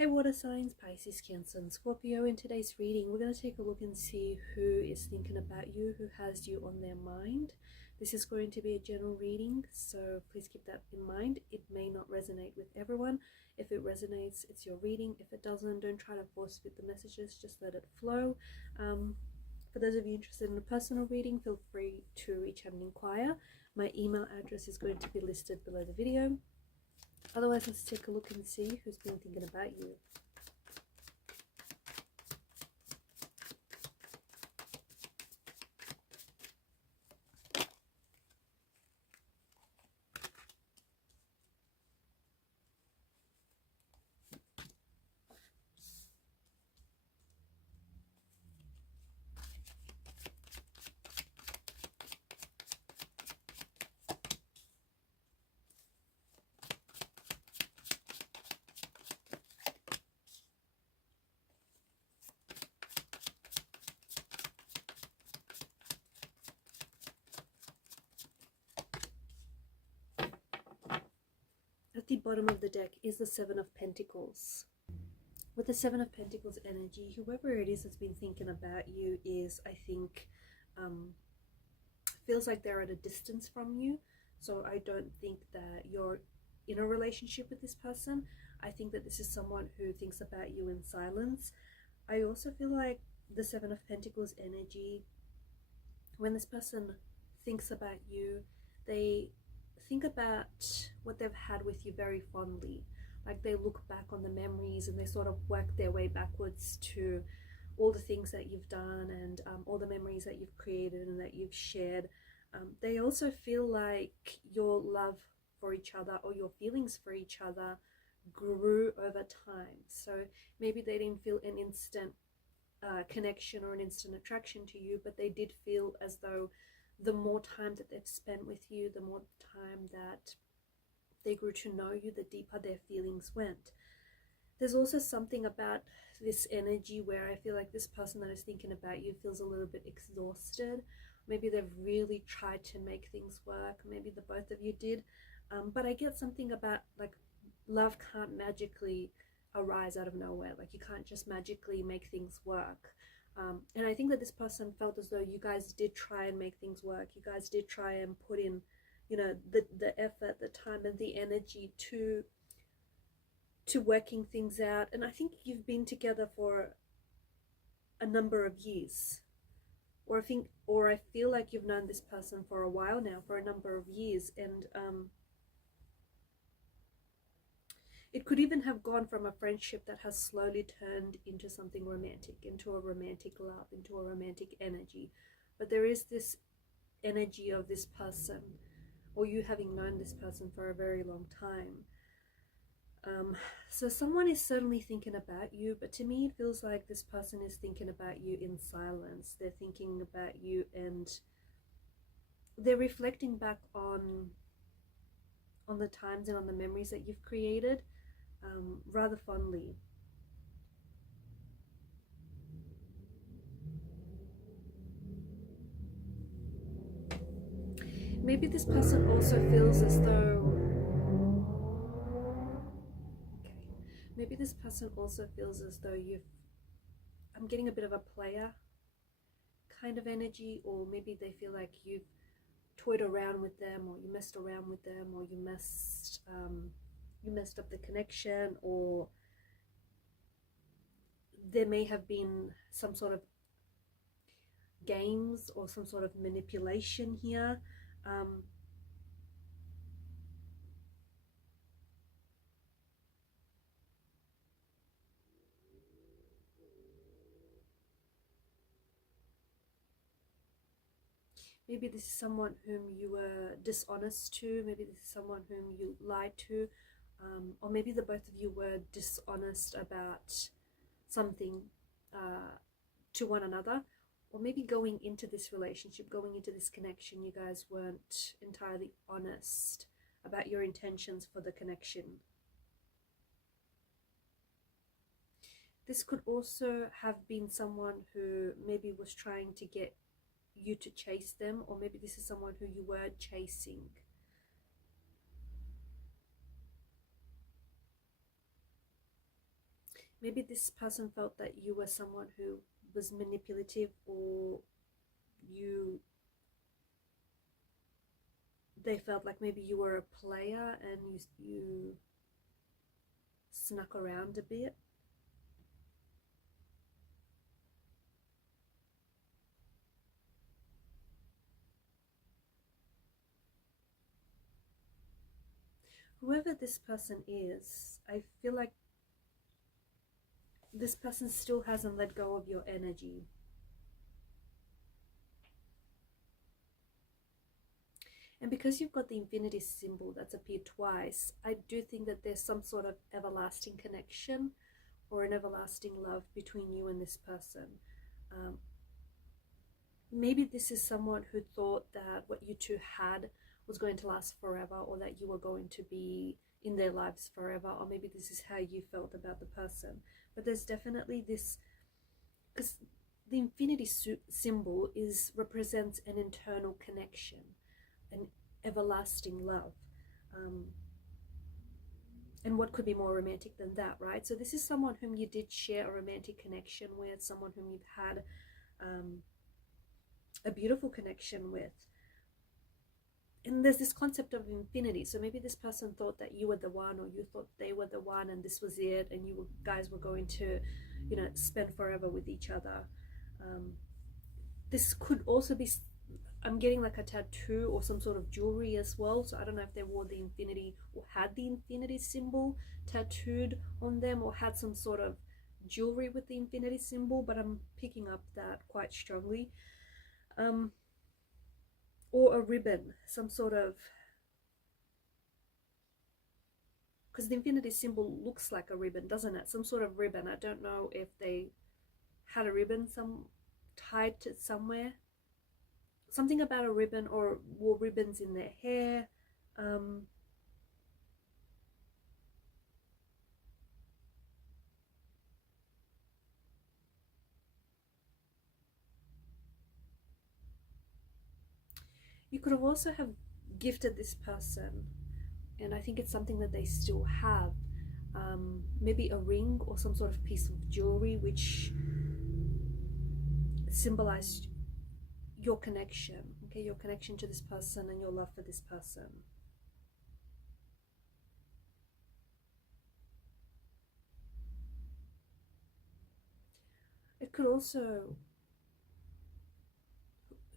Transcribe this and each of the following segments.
Hey water signs, Pisces, Cancer and Scorpio. In today's reading, we're going to take a look and see who is thinking about you, who has you on their mind. This is going to be a general reading, so please keep that in mind. It may not resonate with everyone. If it resonates, it's your reading. If it doesn't, don't try to force fit the messages, just let it flow. For those of you interested in a personal reading, feel free to reach out and inquire. My email address is going to be listed below the video. Otherwise, let's take a look and see who's been thinking about you. At the bottom of the deck is the Seven of Pentacles. With the Seven of Pentacles energy, whoever it is that's been thinking about you is, I think, feels like they're at a distance from you. So I don't think that you're in a relationship with this person. I think that this is someone who thinks about you in silence. I also feel like the Seven of Pentacles energy, when this person thinks about you, they think about what they've had with you very fondly. Like they look back on the memories and they sort of work their way backwards to all the things that you've done and all the memories that you've created and that you've shared. They also feel like your love for each other or your feelings for each other grew over time. So maybe they didn't feel an instant connection or an instant attraction to you, but they did feel as though the more time that they've spent with you, the more time that they grew to know you, the deeper their feelings went. There's also something about this energy where I feel like this person that is thinking about you feels a little bit exhausted. Maybe they've really tried to make things work. Maybe the both of you did. But I get something about like love can't magically arise out of nowhere. Like you can't just magically make things work. And I think that this person felt as though you guys did try and make things work. You guys did try and put in, you know, the effort, the time and the energy to working things out. And I think you've been together for a number of years. Or I feel like you've known this person for a while now, for a number of years. And it could even have gone from a friendship that has slowly turned into something romantic, into a romantic love, into a romantic energy. But there is this energy of this person, or you having known this person for a very long time. So someone is certainly thinking about you, but to me it feels like this person is thinking about you in silence. They're thinking about you and they're reflecting back on the times and on the memories that you've created. Rather fondly. Maybe this person also feels as though maybe this person also feels as though I'm getting a bit of a player kind of energy, or maybe they feel like you've toyed around with them, or you messed around with them, or you messed up the connection, or there may have been some sort of games or some sort of manipulation here. Maybe this is someone whom you were dishonest to. Maybe this is someone whom you lied to. Or maybe the both of you were dishonest about something to one another. Or maybe going into this relationship, going into this connection, you guys weren't entirely honest about your intentions for the connection. This could also have been someone who maybe was trying to get you to chase them, or maybe this is someone who you were chasing. maybe this person felt that you were someone who was manipulative, or they felt like maybe you were a player and you snuck around a bit. Whoever this person is, I feel like this person still hasn't let go of your energy. And because you've got the infinity symbol that's appeared twice, I do think that there's some sort of everlasting connection or an everlasting love between you and this person. Maybe this is someone who thought that what you two had was going to last forever, or that you were going to be in their lives forever, or maybe this is how you felt about the person. But there's definitely this, because the infinity symbol represents an internal connection, an everlasting love. And what could be more romantic than that, right? So this is someone whom you did share a romantic connection with, someone whom you've had a beautiful connection with. And there's this concept of infinity. So maybe this person thought that you were the one, or you thought they were the one, and this was it, and guys were going to, spend forever with each other. This could also be, I'm getting like a tattoo or some sort of jewelry as well. So I don't know if they wore the infinity or had the infinity symbol tattooed on them, or had some sort of jewelry with the infinity symbol, but I'm picking up that quite strongly. Or a ribbon, some sort of, because the infinity symbol looks like a ribbon, doesn't it? Some sort of ribbon. I don't know if they had a ribbon tied to somewhere. Something about a ribbon, or wore ribbons in their hair. You could have also have gifted this person, and I think it's something that they still have, maybe a ring or some sort of piece of jewelry which symbolized your connection, okay, your connection to this person and your love for this person. It could also,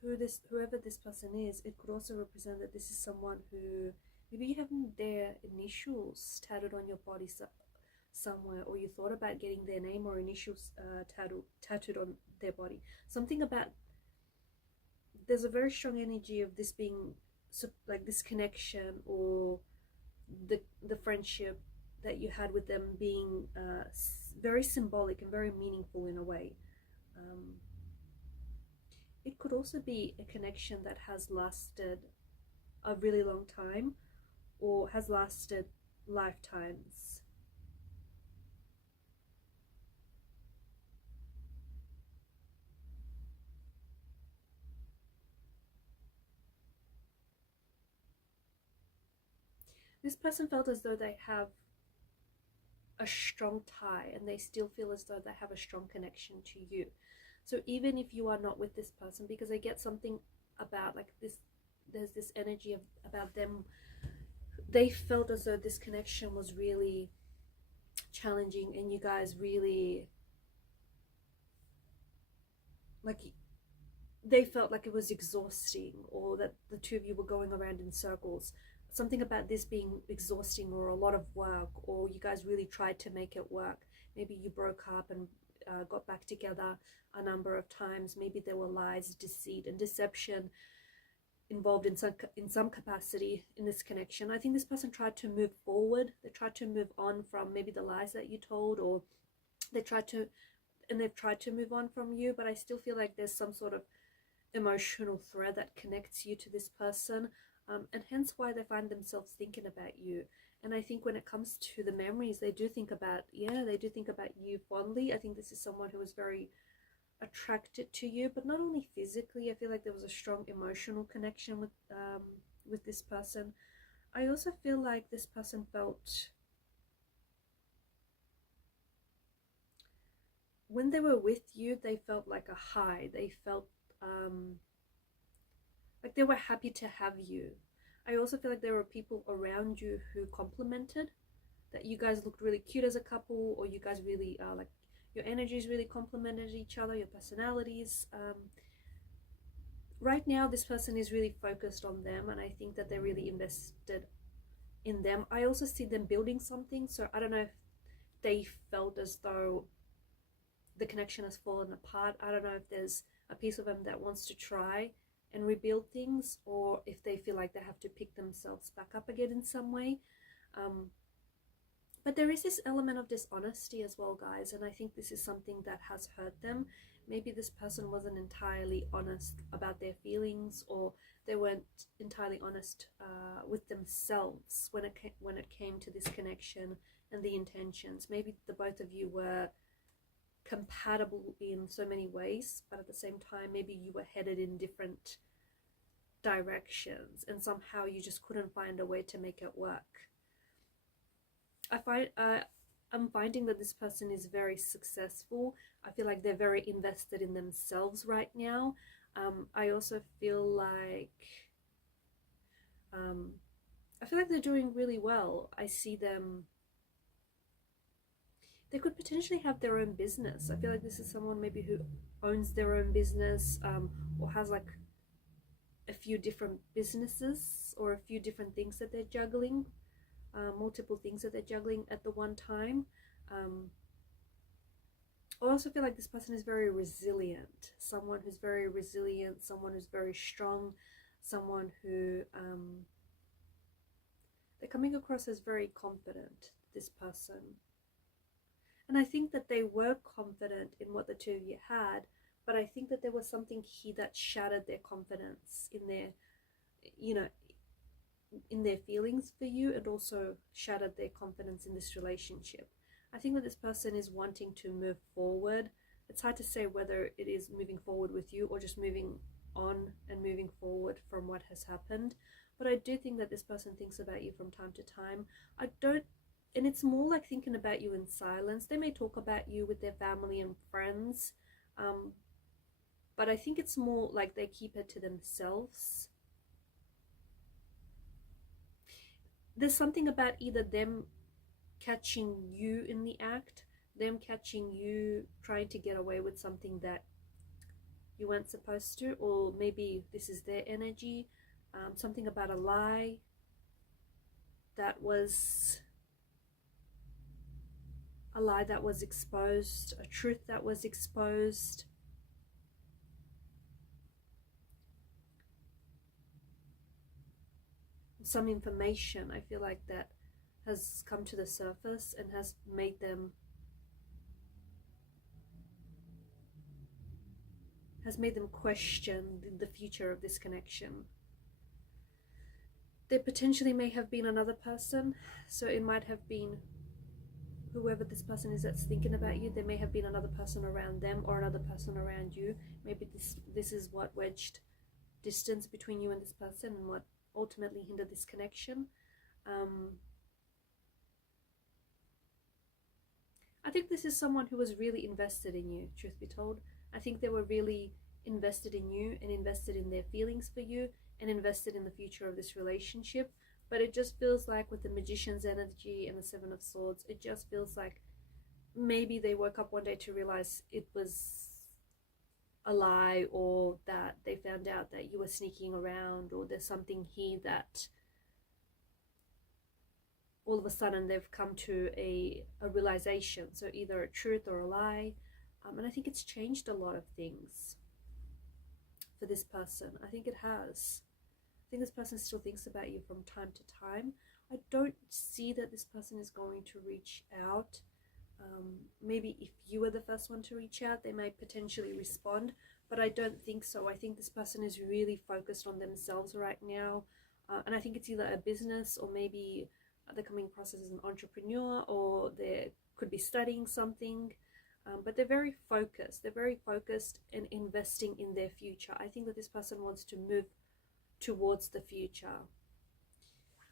whoever this person is, it could also represent that this is someone who maybe you have their initials tattooed on your body somewhere, or you thought about getting their name or initials tattooed on their body. Something about, there's a very strong energy of this being like this connection, or the friendship that you had with them being very symbolic and very meaningful in a way. It could also be a connection that has lasted a really long time, or has lasted lifetimes. This person felt as though they have a strong tie, and they still feel as though they have a strong connection to you. So even if you are not with this person, because I get something about like this, there's this energy about them, they felt as though this connection was really challenging, and you guys really, like, they felt like it was exhausting, or that the two of you were going around in circles. Something about this being exhausting, or a lot of work, or you guys really tried to make it work. Maybe you broke up and got back together a number of times. Maybe there were lies, deceit, and deception involved in some capacity in this connection. I think this person tried to move forward. They tried to move on from maybe the lies that you told, or they've tried to move on from you, but I still feel like there's some sort of emotional thread that connects you to this person, and hence why they find themselves thinking about you. And I think when it comes to the memories, they do think about you fondly. I think this is someone who is very attracted to you, but not only physically. I feel like there was a strong emotional connection with this person. I also feel like this person felt when they were with you, they felt like a high. They felt like they were happy to have you. I also feel like there were people around you who complimented that you guys looked really cute as a couple, or you guys really like your energies really complemented each other, your personalities. Right now this person is really focused on them, and I think that they're really invested in them. I also see them building something, so I don't know if they felt as though the connection has fallen apart. I don't know if there's a piece of them that wants to try and rebuild things, or if they feel like they have to pick themselves back up again in some way. But there is this element of dishonesty as well, guys, and I think this is something that has hurt them. Maybe this person wasn't entirely honest about their feelings, or they weren't entirely honest with themselves when it came to this connection and the intentions. Maybe the both of you were compatible in so many ways, but at the same time maybe you were headed in different directions, and somehow you just couldn't find a way to make it work. I'm finding that this person is very successful. I feel like they're very invested in themselves right now. I also feel like they're doing really well. I see them, they could potentially have their own business. I feel like this is someone maybe who owns their own business, or has like a few different businesses, or a few different things that they're juggling. Multiple things that they're juggling at the one time. I also feel like this person is very resilient. Someone who's very resilient, someone who's very strong, someone who they're coming across as very confident, this person. And I think that they were confident in what the two of you had, but I think that there was something here that shattered their confidence in their, in their feelings for you, and also shattered their confidence in this relationship. I think that this person is wanting to move forward. It's hard to say whether it is moving forward with you or just moving on and moving forward from what has happened. But I do think that this person thinks about you from time to time. And it's more like thinking about you in silence. They may talk about you with their family and friends, but I think it's more like they keep it to themselves. There's something about either them catching you in the act, them catching you trying to get away with something that you weren't supposed to, or maybe this is their energy, something about a lie that was exposed, a truth that was exposed. Some information, I feel like, that has come to the surface and has made them question the future of this connection. There potentially may have been another person, so it might have been whoever this person is that's thinking about you. There may have been another person around them, or another person around you. Maybe this is what wedged distance between you and this person, and what ultimately hindered this connection. I think this is someone who was really invested in you, truth be told. I think they were really invested in you, and invested in their feelings for you, and invested in the future of this relationship. But it just feels like, with the Magician's energy and the Seven of Swords, it just feels like maybe they woke up one day to realize it was a lie, or that they found out that you were sneaking around, or there's something here that all of a sudden they've come to a realization. So either a truth or a lie. And I think it's changed a lot of things for this person. I think it has. I think this person still thinks about you from time to time. I don't see that this person is going to reach out. Maybe if you were the first one to reach out, they might potentially respond, but I don't think so. I think this person is really focused on themselves right now, and I think it's either a business, or maybe they're coming across as an entrepreneur, or they could be studying something, but they're very focused. They're very focused and investing in their future. I think that this person wants to move towards the future.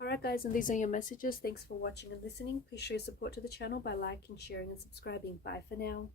Alright guys, and these are your messages. Thanks for watching and listening. Please show your support to the channel by liking, sharing and subscribing. Bye for now.